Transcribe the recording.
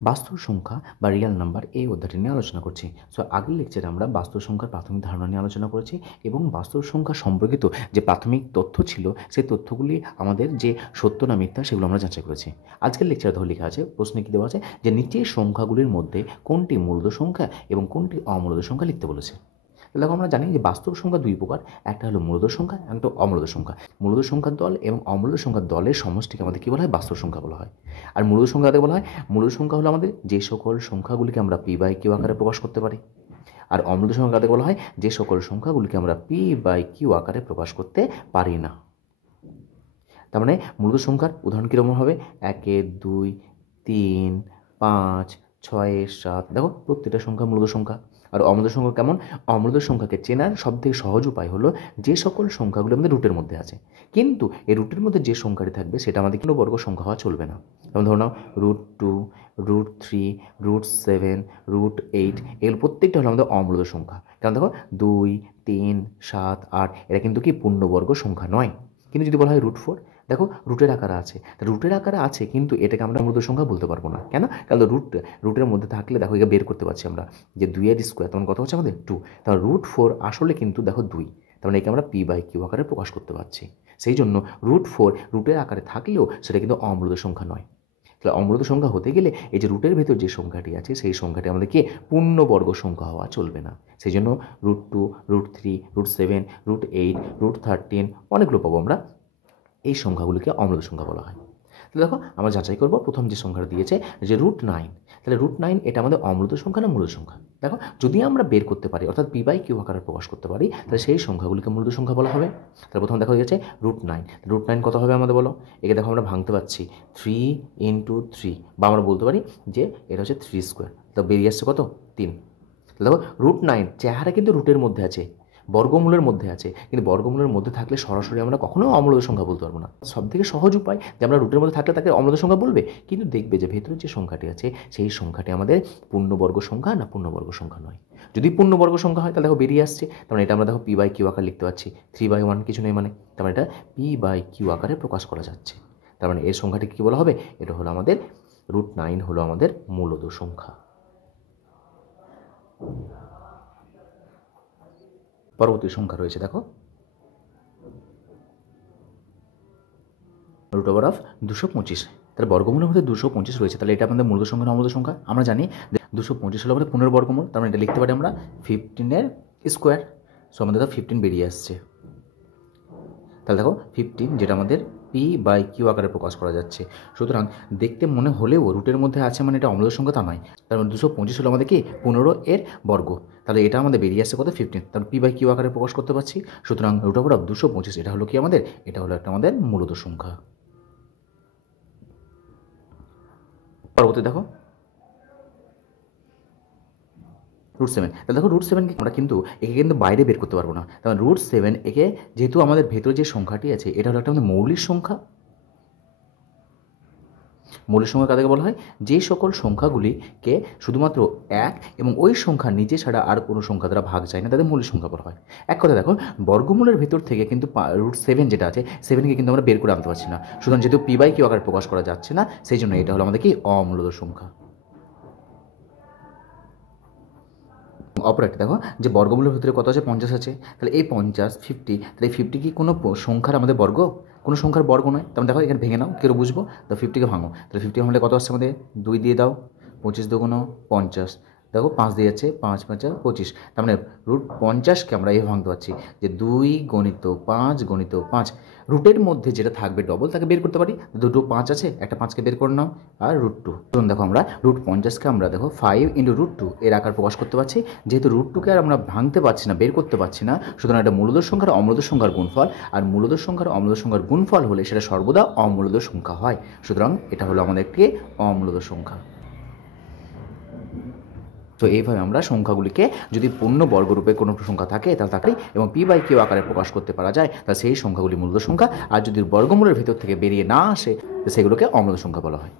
বাস্তব সংখ্যা বা রিয়াল নাম্বার এই অধ্যায়টি নিয়ে আলোচনা করছি। সো আগের লেকচারে আমরা বাস্তব সংখ্যার প্রাথমিক ধারণা নিয়ে আলোচনা করেছি এবং বাস্তব সংখ্যা সম্পর্কিত যে প্রাথমিক তথ্য ছিল সেই তথ্যগুলি আমাদের যে সত্য না মিথ্যা সেগুলো আমরা যাচাই করেছি। আজকের লেকচারে ধরে লেখা আছে, প্রশ্নে কী দেওয়া আছে যে নিচের সংখ্যাগুলির মধ্যে কোনটি মূলদ সংখ্যা এবং কোনটি অমূলদ সংখ্যা লিখতে বলেছে। দেখো, আমরা জানি যে বাস্তব সংখ্যা দুই প্রকার, একটা হলো মূলদ সংখ্যা, একটা অমূলদ সংখ্যা। মূলদ সংখ্যার দল এবং অমূলদ সংখ্যার দলের সমষ্টিকে আমাদের কী বলা হয়? বাস্তব সংখ্যা বলা হয়। আর মূলদ সংখ্যাকে বলা হয়, মূলদ সংখ্যা হলো আমাদের যে সকল সংখ্যাগুলিকে আমরা পি বাই কিউ আকারে প্রকাশ করতে পারি। আর অমূলদ সংখ্যাকে বলা হয় যে সকল সংখ্যাগুলিকে আমরা পি বাই কিউ আকারে প্রকাশ করতে পারি না। তার মানে মূলদ সংখ্যার উদাহরণ কীরকম হবে? 1, 2, 3, 5, 6, 7। দেখো, প্রত্যেকটা সংখ্যা মূলদ সংখ্যা। আর অমূলদ সংখ্যা কেমন? অমূলদ সংখ্যাকে চেনার সবথেকে সহজ উপায় হলো যে সকল সংখ্যাগুলো আমাদের রুটের মধ্যে আছে, কিন্তু এই রুটের মধ্যে যে সংখ্যাটি থাকবে সেটা আমাদের কোনো বর্গ সংখ্যা হওয়া চলবে না। যেমন ধরো নাও √2, √3, √7, √8, এগুলো প্রত্যেকটা হলো আমাদের অমূলদ সংখ্যা। কারণ দেখো 2, 3, 7, 8 এটা কিন্তু কি পূর্ণবর্গ সংখ্যা নয়। কিন্তু যদি বলা হয় √4, দেখো রুটের আকারে আছে, রুটের আকারে আছে কিন্তু এটাকে আমরা মূলদ সংখ্যা বলতে পারবো না। কেন? কারণ রুটের মধ্যে থাকলে দেখো এটা বের করতে পারছি আমরা যে 2 তখন কত হচ্ছে আমাদের 2। তাহলে √4 আসলে কিন্তু দেখো 2, তার মানে একে আমরা পি বাই কিউ আকারে প্রকাশ করতে পারছি। সেই জন্য √4 রুটের আকারে থাকলেও সেটা কিন্তু অমূলদ সংখ্যা নয়। তাহলে অমূলদ সংখ্যা হতে গেলে এই যে রুটের ভেতর যে সংখ্যাটি আছে সেই সংখ্যাটি আমাদেরকে পূর্ণবর্গ সংখ্যা হওয়া চলবে না। সেই জন্য √2, √3, √7, √8, √13 অনেকগুলো পাবো আমরা। এই সংখ্যাগুলিকে অমূলদ সংখ্যা বলা হয়। তাহলে দেখো, আমরা যাচাই করব প্রথম যে সংখ্যাটা দিয়েছে যে √9। তাহলে √9 এটা আমাদের অমূলদ সংখ্যা না মূলদ সংখ্যা? দেখো, যদি আমরা বের করতে পারি অর্থাৎ পি বাই কিউ আকারে প্রকাশ করতে পারি তাহলে সেই সংখ্যাগুলিকে মূলদ সংখ্যা বলা হবে। তাহলে প্রথম দেখা গেছে √9। √9 কত হবে আমাদের বলো? একে দেখো আমরা ভাঙতে পারছি 3 × 3, বা আমরা বলতে পারি যে এটা হচ্ছে 3²। তো বেরিয়ে আসছে কত? 3। দেখো, √9 চেহারা কিন্তু রুটের মধ্যে আছে, বর্গমূলের মধ্যে আছে, কিন্তু বর্গমূলের মধ্যে থাকলে সরাসরি আমরা কখনো অমূলদ সংখ্যা বলতে পারবো না। সবথেকে সহজ উপায় যে আমরা রুটের মধ্যে থাকলে তাকে অমূলদ সংখ্যা বলবে, কিন্তু দেখবে যে ভেতরে যে সংখ্যাটি আছে সেই সংখ্যাটি আমাদের পূর্ণবর্গ সংখ্যা না পূর্ণবর্গ সংখ্যা নয়। যদি পূর্ণবর্গ সংখ্যা হয় তাহলে দেখো বেরিয়ে আসছে, তার মানে এটা আমরা দেখো পি বাই কিউ আকারে লিখতে পারছি। 3/1 কিছু নেই মানে, তার মানে এটা পি বাই কিউ আকারে প্রকাশ করা যাচ্ছে। তার মানে এর সংখ্যাটি কী বলা হবে? এটা হলো আমাদের √9 হলো আমাদের মূলদ সংখ্যা। পরবর্তী সংখ্যা রয়েছে দেখো √225। তাহলে বর্গমূলের মধ্যে 225 রয়েছে, তাহলে এটা আমাদের মূলদ সংখ্যা না অমূলদ সংখ্যা? আমরা জানি যে 225 হলো আমাদের 15 বর্গমূল, তার মানে এটা লিখতে পারি আমরা 15 স্কোয়ার। সো আমাদের 15 বেরিয়ে আসছে। তাহলে দেখো 15 যেটা আমাদের পি বাই কিউ আকারে প্রকাশ করা যাচ্ছে। সুতরাং দেখতে মনে হলেও রুটের মধ্যে আছে মানে এটা অমূলদ সংখ্যা তা নয়। তার মানে 225 হলো আমাদের কি 15 এর বর্গ, তাহলে এটা আমাদের বেরিয়ে আসছে কত? 15। তাহলে পি বাই কিউ আকারে প্রকাশ করতে পারছি। সুতরাং √225 এটা হলো কি আমাদের? এটা হলো একটা আমাদের মূলদ সংখ্যা। পরবর্তী দেখো √7। তাহলে দেখো √7কে আমরা কিন্তু একে কিন্তু বাইরে বের করতে পারবো না। তাহলে √7 একে যেহেতু আমাদের ভেতরে যে সংখ্যাটি আছে এটা হলো একটা আমাদের মৌলিক সংখ্যা। মৌলিক সংখ্যা কাদেরকে বলা হয়? যে সকল সংখ্যাগুলিকে শুধুমাত্র 1 এবং ওই সংখ্যা নিজে ছাড়া আর কোনো সংখ্যা দ্বারা ভাগ যায় না তাদের মৌলিক সংখ্যা বলা হয়। এক কথা দেখো, বর্গমূলের ভেতর থেকে কিন্তু √7 যেটা আছে 7কে কিন্তু আমরা বের করে আনতে পারছি না। সুতরাং যেহেতু পি বাই কিউ আকারে প্রকাশ করা যাচ্ছে না সেই জন্য এটা হলো আমাদের কি অমূলদ সংখ্যা। অপর একটা দেখো যে বর্গমূলের ভিতরে কত আছে? 50 আছে। তাহলে এই 50 50, তাহলে এই 50 কি কোনো সংখ্যার আমাদের বর্গ? কোনো সংখ্যার বর্গ নয়। তাহলে দেখো এখানে ভেঙে নাও, কেউ বুঝবো। তো 50কে ভাঙো, তাহলে 50 ভাঙলে কত আসছে আমাদের? 2 দিয়ে দাও, 25 × 2 = 50। দেখো 5 দিয়ে যাচ্ছে, 5 × 5 = 25। তার মানে √50কে আমরা এইভাবে ভাঙতে পারছি যে 2 × 5 × 5। রুটের মধ্যে যেটা থাকবে ডবল তাকে বের করতে পারি। দুটো 5 আছে, একটা 5কে বের করে নাও, আর √2। তখন দেখো আমরা √50কে আমরা দেখো 5 × √2 এর আকার প্রকাশ করতে পারছি। যেহেতু √2কে আর আমরা ভাঙতে পারছি না, বের করতে পারছি না, সুতরাং এটা মূলদ সংখ্যার অমূলদ সংখ্যার গুণফল, আর মূলদ সংখ্যার অমূলদ সংখ্যার গুণফল হলে সেটা সর্বদা অমূলদ সংখ্যা হয়। সুতরাং এটা হলো আমাদের একটি অমূলদ সংখ্যা। তো এইভাবে আমরা সংখ্যাগুলিকে যদি পূর্ণ বর্গরূপে কোনো সংখ্যা থাকে তাহলে তাকে এবং পি বাই কিউ আকারে প্রকাশ করতে পারা যায়, তাহলে সেই সংখ্যাগুলি মূলদ সংখ্যা। আর যদি বর্গমূলের ভিতর থেকে বেরিয়ে না আসে সেগুলোকে অমূলদ সংখ্যা বলা হয়।